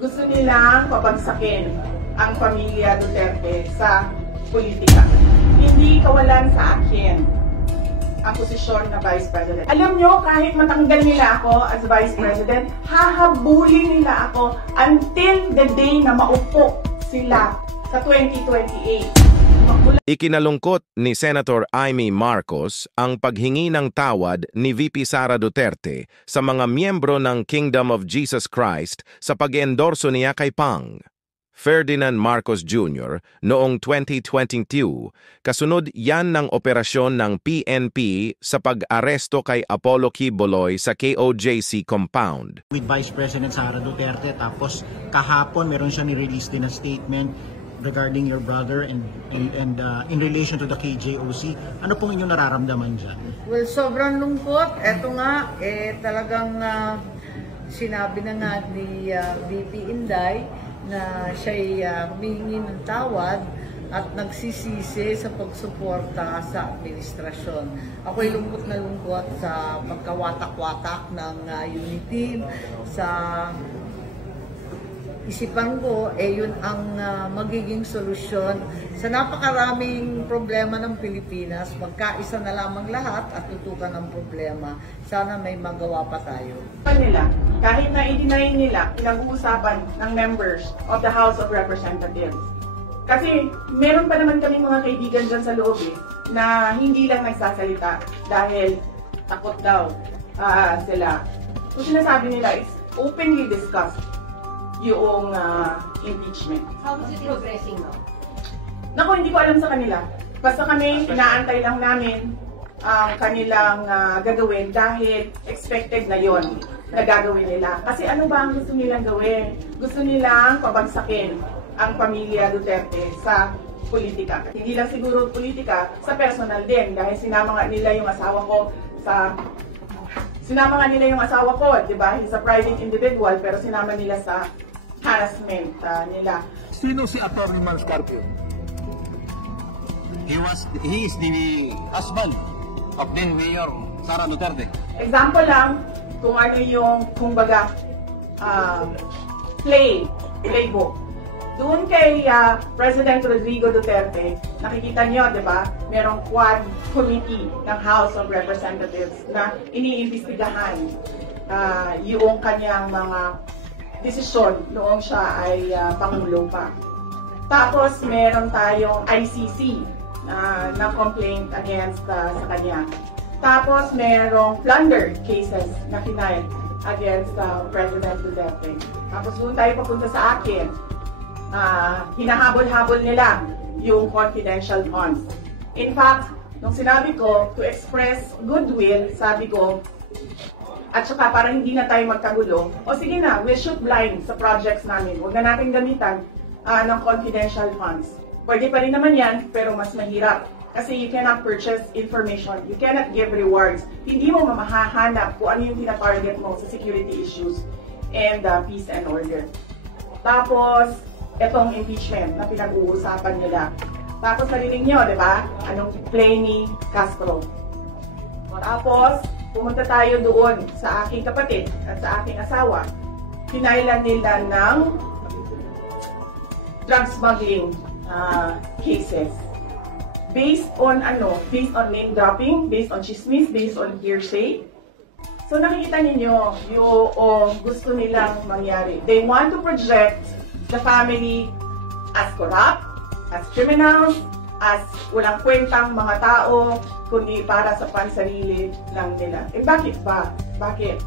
Gusto nilang pabagsakin ang pamilya Duterte sa politika. Hindi kawalan sa akin ang posisyon na Vice President. Alam nyo, kahit matanggal nila ako as Vice President, hahabulin nila ako until the day na maupo sila sa 2028. Ikinalungkot ni Senator Amy Marcos ang paghingi ng tawad ni VP Sara Duterte sa mga miyembro ng Kingdom of Jesus Christ sa pag-endorso niya kay Pang. Ferdinand Marcos Jr. noong 2022, kasunod yan ng operasyon ng PNP sa pag-aresto kay Apollo Quiboloy sa KOJC compound. With Vice President Sara Duterte, tapos kahapon meron siya ni-release din na statement regarding your brother and in relation to the KJOC. Ano pong inyong nararamdaman dyan? Well, sobrang lungkot. Eto nga, talagang sinabi na nga ni VP Inday na siya'y humihingi ng tawad at nagsisisi sa pagsuporta sa administrasyon. Ako'y lungkot na lungkot sa pagkawatak-watak ng unity, sa isipan ko, yun ang magiging solusyon sa napakaraming problema ng Pilipinas. Magkaisa na lamang lahat at tutukan ang problema. Sana may magawa pa tayo. Nila, kahit na i-deny nila, pinag-uusapan ng members of the House of Representatives. Kasi meron pa naman kami mga kaibigan dyan sa loob na hindi lang nagsasalita dahil takot daw sila. So sinasabi nila is openly discussed yung impeachment. How is it progressing now? Naku, hindi ko alam sa kanila. Basta kami, inaantay lang namin ang kanilang gagawin dahil expected na yon na gagawin nila. Kasi ano ba ang gusto nilang gawin? Gusto nilang pabagsakin ang pamilya Duterte sa politika. Hindi lang siguro politika, sa personal din. Dahil sinama nga nila yung asawa ko sa... Sinama nga nila yung asawa ko, di ba? He's a private individual, pero sinama nila sa harassment nila. Sino si Atty. Manscarpio? He is the husband of then Mayor Sara Duterte. Example lang, kung ano yung, kumbaga, playbook. Doon kay President Rodrigo Duterte, nakikita nyo, di ba? Merong Quad Committee ng House of Representatives na iniimbestigahan yung kanyang mga desisyon noong siya ay Pangulo pa. Tapos, meron tayong ICC na complaint against sa kanya. Tapos, merong plunder cases na final against President Duterte. Tapos, doon tayo papunta sa akin. Hinahabol-habol nila yung confidential funds. In fact, nung sinabi ko to express goodwill, sabi ko, at saka para hindi na tayo magkagulo, o sige na, we'll shoot blind sa projects namin. Huwag na natin gamitan ng confidential funds. Pwede pa rin naman yan, pero mas mahirap. Kasi you cannot purchase information, you cannot give rewards. Hindi mo mamahahanap kung ano yung tina-target mo sa security issues and peace and order. Tapos, etong impeachment na pinag-uusapan nila. Tapos narinig nyo, di ba? Anong play ni Castro. Tapos, pumunta tayo doon sa aking kapatid at sa aking asawa. Pinailan nila ng drug smuggling cases. Based on ano? Based on name dropping, based on chismis, based on hearsay. So nakikita niyo yung gusto nilang mangyari. They want to project the family as corrupt, as criminals, as walang kwentang mga tao, kundi para sa pansarili lang nila. Eh bakit ba? Bakit?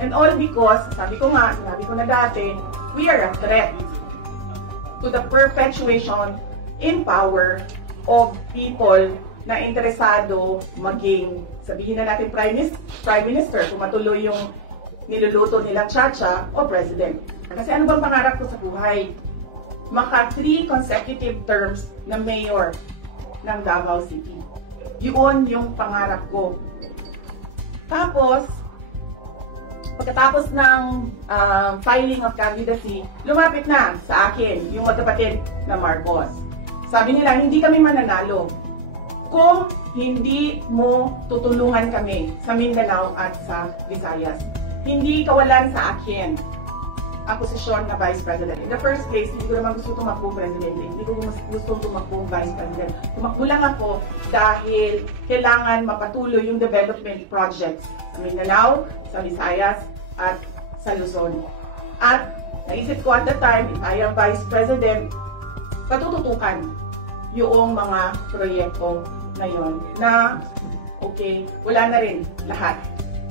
And all because, sabi ko na dati, we are a threat to the perpetuation in power of people na interesado maging, sabihin na natin Prime Minister, kung matuloy yung niluluto nila Chacha o President. Kasi ano bang pangarap ko sa buhay? Maka 3 consecutive terms na mayor ng Davao City. Yun yung pangarap ko. Tapos, pagkatapos ng filing of candidacy, lumapit na sa akin yung magkapatid na Marcos. Sabi nila, hindi kami mananalo kung hindi mo tutulungan kami sa Mindanao at sa Visayas. Hindi kawalan sa akin ang posisyon na Vice President. In the first place, hindi ko naman gusto tumakbo Presidente. Hindi ko gusto tumakbo Vice President. Tumakbo lang ako dahil kailangan mapatuloy yung development projects sa Mindanao, sa Visayas, at sa Luzon. At naisip ko at the time, if I am Vice President, patututukan yung mga proyektong na yun na okay, wala na rin lahat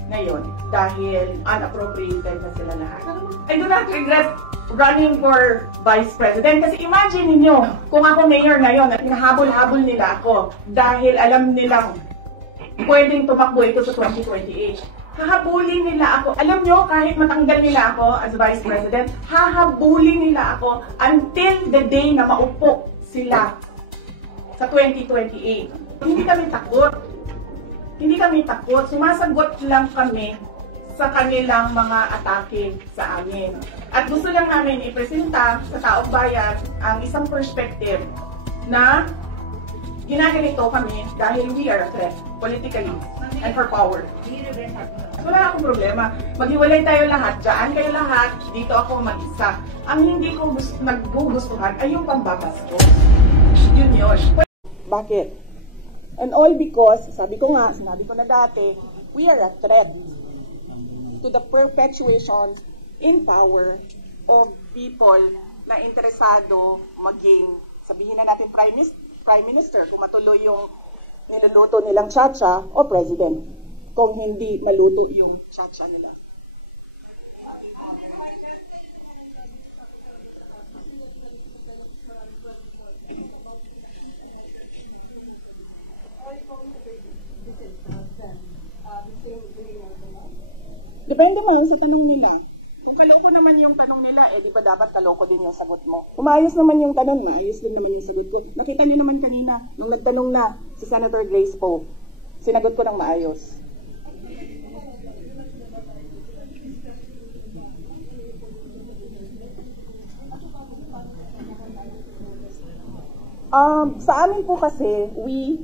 ngayon dahil unappropriated na sila lahat. I do not regret running for Vice President kasi imagine niyo kung ako mayor ngayon at hinahabol-habol nila ako dahil alam nilang pwedeng tumakbo ito sa 2028. Hahabulin nila ako. Alam nyo, kahit matanggal nila ako as Vice President, hahabulin nila ako until the day na maupo sila sa 2028. Hindi kami takot. Hindi kami takot, sumasagot lang kami sa kanilang mga atake sa amin. At gusto lang namin ipresenta sa taong bayan ang isang perspective na ginaganito kami dahil we are a threat politically and for power. Wala akong problema. Maghiwalay tayo lahat. Diyan kayo lahat. Dito ako mag-isa. Ang hindi ko naggugustuhan ay yung pambabasto. Yun yun. Bakit? And all because, sabi ko nga, sinabi ko na dati, we are a threat to the perpetuation in power of people na interesado maging, sabihin na natin Prime Minister, kung matuloy yung niluluto nilang tsa-tsa, o President, kung hindi maluto yung tsa-tsa nila. Depende man sa tanong nila. Kung kaloko naman yung tanong nila, di ba dapat kaloko din yung sagot mo? Kung maayos naman yung tanong, maayos din naman yung sagot ko. Nakita niyo naman kanina, nung nagtanong na si Senator Grace Poe, sinagot ko ng maayos. Sa amin po kasi, we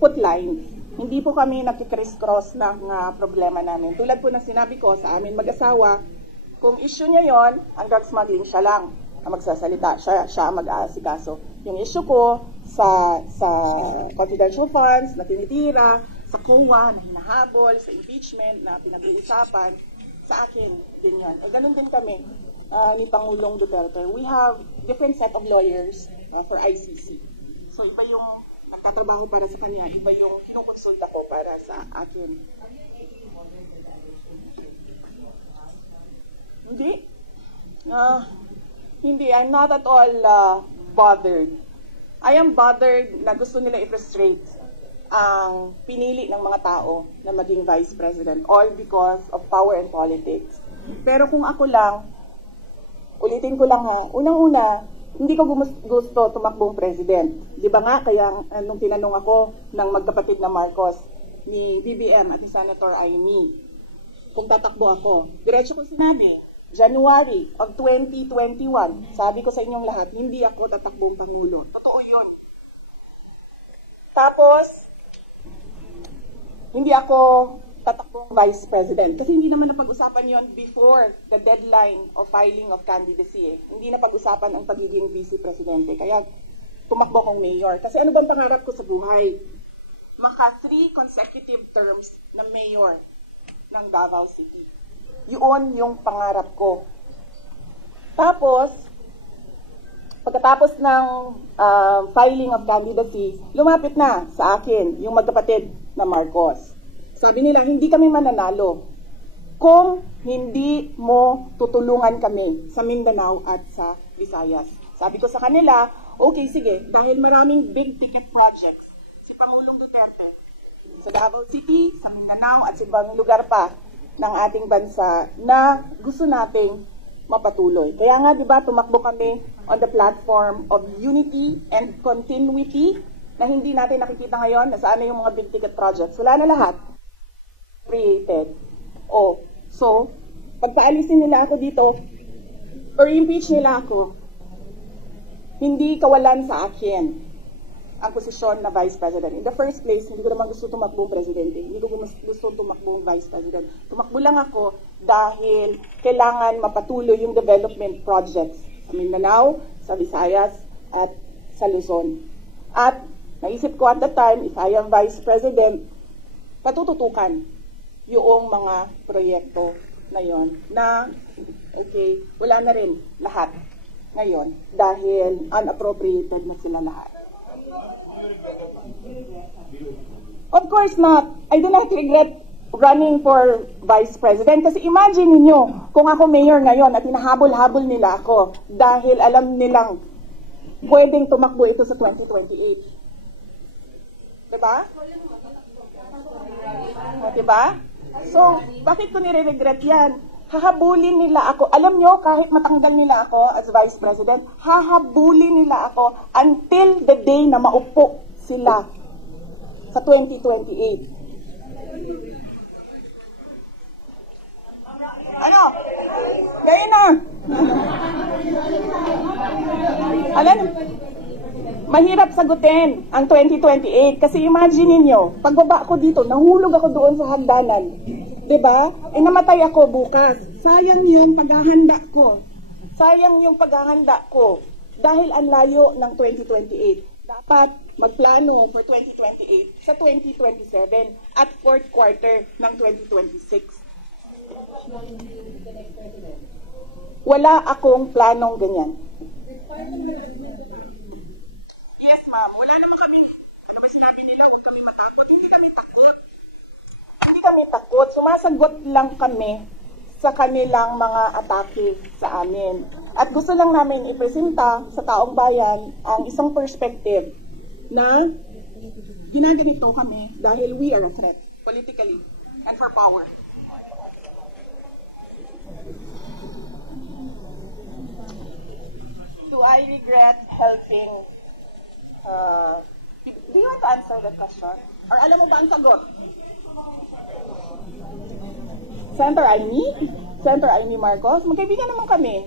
put lines. Hindi po kami nakikriss-cross ng problema namin. Tulad po ng sinabi ko sa amin mag-asawa, kung issue niya yon, ang drug smuggling siya lang ang magsasalita, siya mag-aasikaso. Yung issue ko sa confidential funds na tinitira, sa COA na hinahabol, sa impeachment na pinag-uusapan, sa akin din yan. Ganun din kami ni Pangulong Duterte. We have different set of lawyers for ICC. So iba yung nagtatrabaho para sa kanya, iba yung kinukonsulta ko para sa akin. Hindi, I'm not at all bothered. I am bothered na gusto nila i-frustrate ang pinili ng mga tao na maging Vice President, all because of power and politics. Pero kung ako lang, ulitin ko lang ha, unang-una, hindi ko gusto tumakbong president. Di ba nga, kaya nung tinanong ako ng magkapatid na Marcos, ni BBM at ni Senator Amy, kung tatakbo ako, diretso ko sinabi, January of 2021, sabi ko sa inyong lahat, hindi ako tatakbong Pangulo. Totoo yun. Tapos, hindi ako tatakbong Vice President. Kasi hindi naman napag-usapan yon before the deadline of filing of candidacy. Hindi napag-usapan ang pagiging Vice Presidente. Kaya tumakbo kong mayor. Kasi ano bang pangarap ko sa buhay? Maka 3 consecutive terms na mayor ng Davao City. Yun yung pangarap ko. Tapos, pagkatapos ng filing of candidacy, lumapit na sa akin yung magkapatid na Marcos. Sabi nila, hindi kami mananalo kung hindi mo tutulungan kami sa Mindanao at sa Visayas. Sabi ko sa kanila, okay, sige, dahil maraming big ticket projects si Pangulong Duterte sa Davao City, sa Mindanao at sa ibang lugar pa ng ating bansa na gusto nating mapatuloy. Kaya nga, di ba, tumakbo kami on the platform of unity and continuity na hindi natin nakikita ngayon na saan na yung mga big ticket projects. Wala na lahat. Created. So, pagpaalisin nila ako dito, or impeach nila ako, hindi kawalan sa akin ang posisyon na Vice President. In the first place, hindi ko naman gusto tumakbong Presidente. Hindi ko gusto tumakbong Vice President. Tumakbo lang ako dahil kailangan mapatuloy yung development projects sa Mindanao, sa Visayas, at sa Luzon. At naisip ko at the time, if I am Vice President, patututukan yung mga proyekto na yon na, okay, wala na rin lahat ngayon dahil unappropriated na sila lahat. Of course not. I do not regret running for Vice President kasi imagine niyo kung ako mayor ngayon at hinahabol-habol nila ako dahil alam nilang pwedeng tumakbo ito sa 2028. Diba? Diba? So, bakit ko nire-regret yan? Hahabulin nila ako. Alam nyo, kahit matanggal nila ako as Vice President, hahabulin nila ako until the day na maupo sila sa 2028. Ano? Gaya na. Alam, mahirap sagutin ang 2028 kasi imagine niyo, pagbaba ko dito, nahulog ako doon sa hagdanan. 'Di ba? Eh namatay ako bukas. Sayang yung paghahanda ko. Sayang yung paghahanda ko dahil ang layo ng 2028. Dapat magplano for 2028 sa 2027 at fourth quarter ng 2026. Wala akong planong ganyan. Yes, ma'am. Wala naman kami, ano ba sinabi nila, huwag kami matakot. Hindi kami takot. Hindi kami takot. Sumasagot lang kami sa kanilang mga atake sa amin. At gusto lang namin ipresenta sa taong bayan ang isang perspective na ginaganito kami dahil we are a threat politically and for power. Do I regret helping? Do you want to answer that question? Or alam mo ba ang sagot? Senator Amy? Senator Amy Marcos? Magkaibigan naman kami.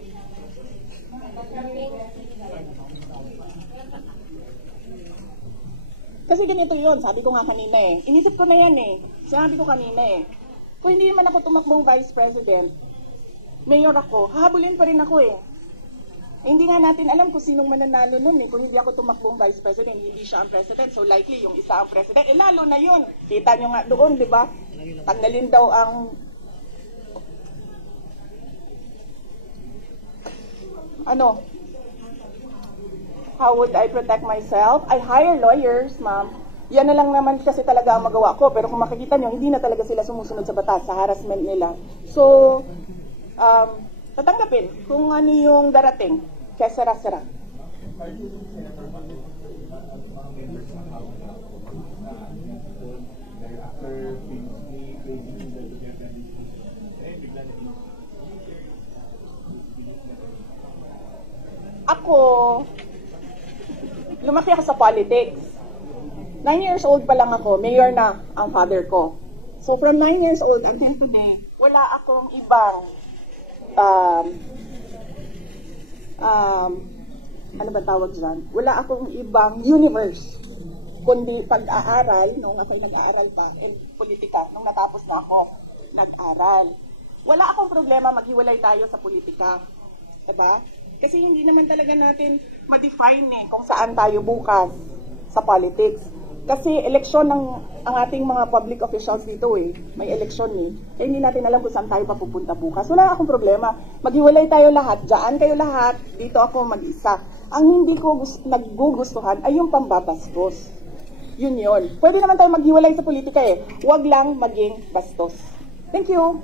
Kasi ganito yun, sabi ko nga kanina eh. Inisip ko na yan eh. Sabi ko kanina eh. Kung hindi naman ako tumakbong Vice President, mayor ako, hahabulin pa rin ako eh. Hindi nga natin alam kung sinong mananalo nun eh. Kung hindi ako tumakbong Vice President, hindi siya ang President. So likely yung isa ang President. Eh lalo na yun. Kita nyo nga doon, di ba? Tanggalin daw ang... Ano? How would I protect myself? I hire lawyers, ma'am. Yan na lang naman kasi talaga ang magawa ko. Pero kung makikita nyo, hindi na talaga sila sumusunod sa batas, sa harassment nila. So, tatanggapin kung ano yung darating. Kaya sara-sara. Ako, lumaki ako sa politics. 9 years old pa lang ako, mayor na ang father ko. So from 9 years old until today, wala akong ibang ano ba tawag dyan? Wala akong ibang universe kundi pag-aaral, nung ako'y nag-aaral pa, and politika, nung natapos na ako, nag-aral. Wala akong problema maghiwalay tayo sa politika. Diba? Kasi hindi naman talaga natin ma-define kung saan tayo bukas sa politics. Kasi eleksyon ng ang ating mga public officials dito eh. May eleksyon eh. Kaya hindi natin alam kung saan tayo papupunta bukas. Wala akong problema. Maghiwalay tayo lahat. Diyan kayo lahat. Dito ako mag-isa. Ang hindi ko naggugustuhan ay yung pambabastos. Yun yun. Pwede naman tayo maghiwalay sa politika eh. Huwag lang maging bastos. Thank you.